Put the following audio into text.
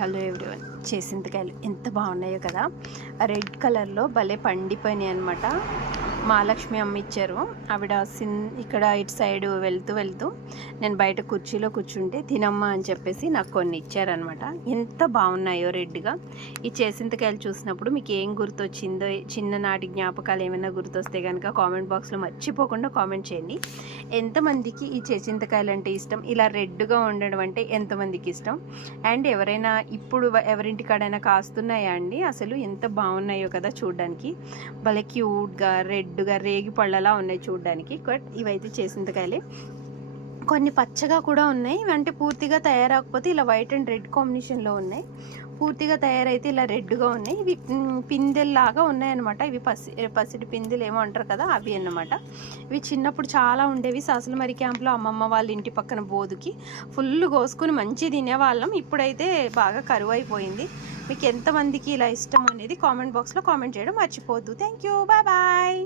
Hello everyone. చేసింతకాయలు ఎంత బాగున్నాయో కదా, రెడ్ కలర్లో భలే పండిపోయినాయి అనమాట. మహాలక్ష్మి అమ్మ ఇచ్చారు. ఆవిడ ఇక్కడ ఇటు సైడ్ వెళ్తూ నేను బయట కుర్చీలో కూర్చుంటే తినమ్మా అని చెప్పేసి నాకు కొన్ని ఇచ్చారనమాట. ఎంత బాగున్నాయో రెడ్గా. ఈ చేసింతకాయలు చూసినప్పుడు మీకు ఏం గుర్తొచ్చిందో, చిన్ననాటి జ్ఞాపకాలు ఏమైనా గుర్తొస్తే కనుక కామెంట్ బాక్స్లో మర్చిపోకుండా కామెంట్ చేయండి. ఎంతమందికి ఈ చేసింతకాయలు అంటే ఇష్టం, ఇలా రెడ్గా ఉండడం అంటే ఎంతమందికి ఇష్టం, అండ్ ఎవరైనా ఇప్పుడు ఎవరింటికాడైనా కాస్తున్నాయా అండి? అసలు ఎంత బాగున్నాయో కదా చూడడానికి. భలే క్యూట్గా రెడ్గా రేగి పళ్ళలా ఉన్నాయి చూడడానికి. బట్ ఇవైతే చేసింతకాయలే. కొన్ని పచ్చగా కూడా ఉన్నాయి, అంటే పూర్తిగా తయారవకపోతే ఇలా వైట్ అండ్ రెడ్ కాంబినేషన్లో ఉన్నాయి. పూర్తిగా తయారైతే ఇలా రెడ్గా ఉన్నాయి. ఇవి పిందెల్లాగా ఉన్నాయన్నమాట. ఇవి పసిడి పిందెలు ఏమో అంటారు కదా, అవి అన్నమాట. ఇవి చిన్నప్పుడు చాలా ఉండేవి. సాసులమరి క్యాంప్లో అమ్మమ్మ వాళ్ళ ఇంటి పక్కన బోదుకి ఫుల్ కోసుకుని మంచి తినేవాళ్ళం. ఇప్పుడైతే బాగా కరువు అయిపోయింది. మీకు ఎంతమందికి ఇలా ఇష్టం అనేది కామెంట్ బాక్స్లో కామెంట్ చేయడం మర్చిపోవద్దు. Thank you, bye bye.